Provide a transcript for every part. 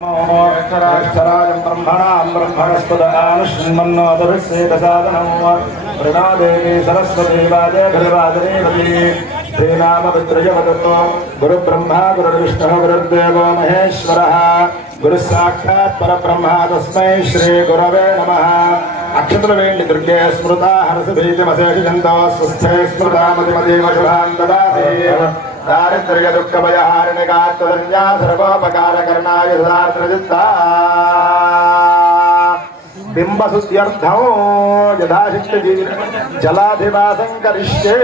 अक्षराजं ब्रह्मणां ब्रह्मणस्पदानुष्ण्मन्नोदभिस्सेदसादनं प्रणोदेवी सरस्वती वादेभिर्वादनेवती श्रीनामवित्रयवदतो गुरुब्रह्मा गुरुर्विष्णुः गुरुर्देवो महेश्वरः गुरुस्साक्षात् परब्रह्म तस्मै श्रीगुरवे नमः। अक्षत्रवेण्डि दुर्गे स्मृता हरसभीतिमशेषजन्तो स्वस्थे स्मृता मतिमतीव शुभान् ददाति दारिद्र्य दुःख भयहारिणिकात्तदन्या सर्वोपकारकरणाय सदार्त्रचित्ता बिंबशुद्ध्यर्थं यथाशक्ति जलाधिवासं करिष्ये।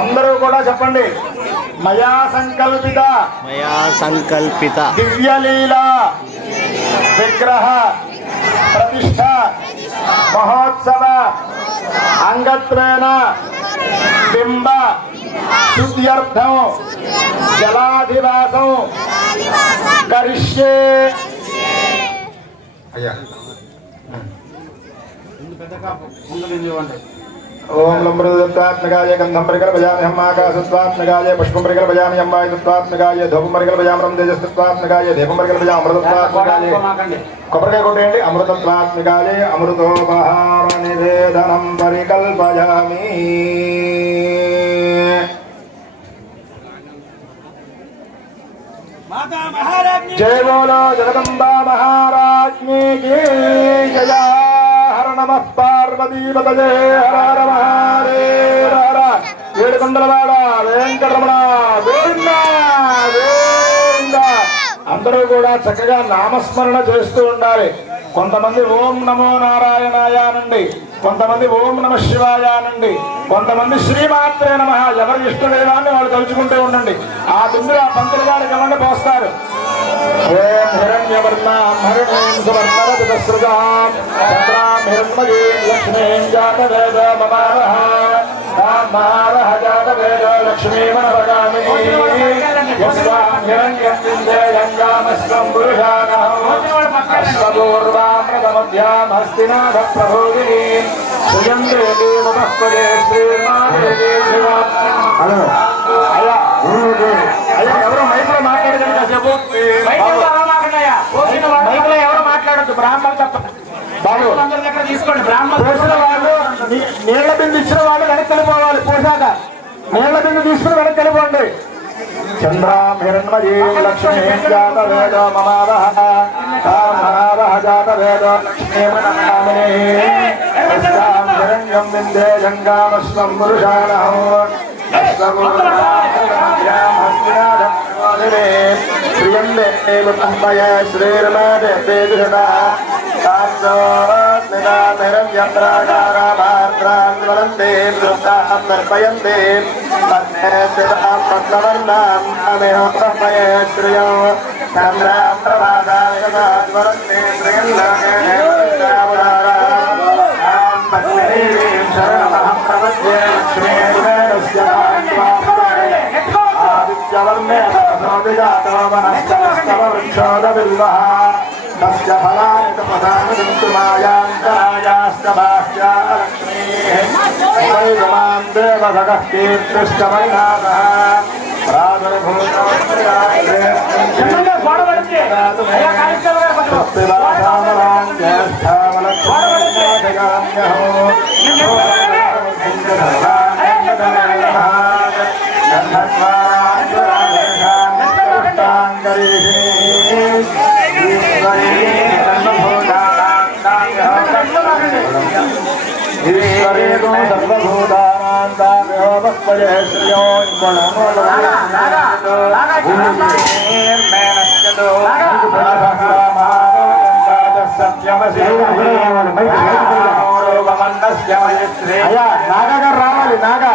अंदरू కూడా చెప్పండి मया संकल्पित दिव्यलीला विग्रह प्रतिष्ठा महोत्सव अंगत्वेन बिंब शुद्ध्यर्थं जलाधिवासं करिष्ये। ओम लंबरुदत्तात्मकाय गंधं परिकल्पयामि हम आकाशत्वात्मकाय पुष्पं परिकल्पयामि हम वायुत्वात्मकाय धूपं परिकल्पयामि रं तेजस्त्वात्मकाय दीपं परिकल्पयामि अमृतत्वात्मकाय कोपरकाय कोट्टेंडि अमृतत्वात्मकाय अमृतोपहार निवेदनं परिकल्पयामि। जय बोलो जगदम्बा महाराज्ञी की जय। हर नमः पार्वती पतये हर हर महादेव हर ఏడుకొండలవాడ వెంకటరమణ గోవింద గోవింద। అందరూ కూడా చక్కగా నామస్మరణ చేస్తూ ఉండాలి। కొంతమంది ఓం నమో నారాయణాయ అనండి, కొంతమంది ఓం నమ శివాయ అనండి, కొంతమంది శ్రీమాత్రే నమః ఎవరి ఇష్టదైవాన్ని వాళ్ళు తలుచుకుంటూ ఉండండి। ఆ బిందులు ఆ పంతులు గారికి ఇవ్వండి, పోస్తారు। ఓం హిరణ్యవర్ణాం హరిణీం సువర్ణరజతస్రజాం చంద్రాం హిరణ్మయీం లక్ష్మీం జాతవేదో మమావహ మహావహ జాతవేదో లక్ష్మీమనవగామినీ యస్వాం హిరణ్యం విందేయంగామస్వం పురుషానహం అశ్వపూర్వాం ప్రథమధ్యాం హస్తినాథ ప్రభోగినీ శ్రియం దేవీ నమఃపదే శ్రీమాదేవీ శివా। అయ్యా అయ్యా ఎవరు మైక్లో మాట్లాడగలిగా చెప్పు, మైక్లో ఎవరు మాట్లాడద్దు, బ్రాహ్మణులు తప్ప బాబు తీసుకోండి। పోసిన వాళ్ళు నీళ్ల బిందు ఇచ్చిన వాళ్ళు వెనక్కి వెళ్ళిపోవాలి, పోసాక నీళ్ల బిందు తీసుకుని వెనక్కి వెళ్ళిపోండి। చంద్రాం హిరణ్మయీం లక్ష్మీం జాతవేదో మమావహ మహావహ జాతవేదో లక్ష్మీమనగామినీ యస్యాం హిరణ్యం విందేయంగామస్వం పురుషానహం నాగా రావాలి నాగా।